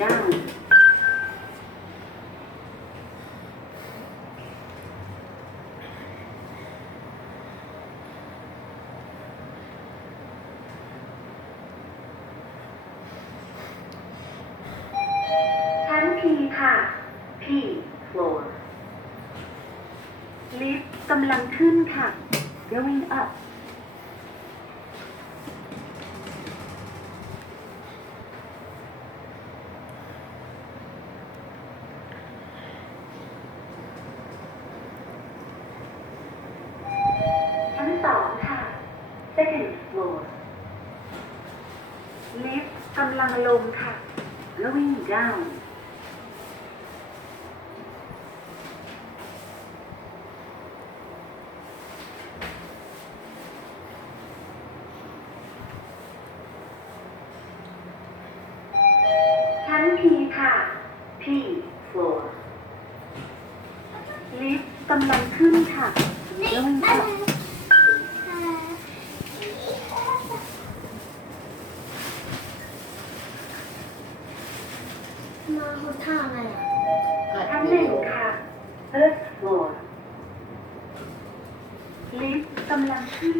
ย่างชั้น P ค่ะ P floor ลิฟต์กำลังขึ้นค่ะ going up ลิฟต์กำลังลงค่ะ going down ชั้น P ค่ะ P floor ลิฟต์กำลังขึ้นค่ะ going up มาหดท่าอะไรอะชั้นหนึ่งค่ะ first floor ลิฟต์กำลังขึ้น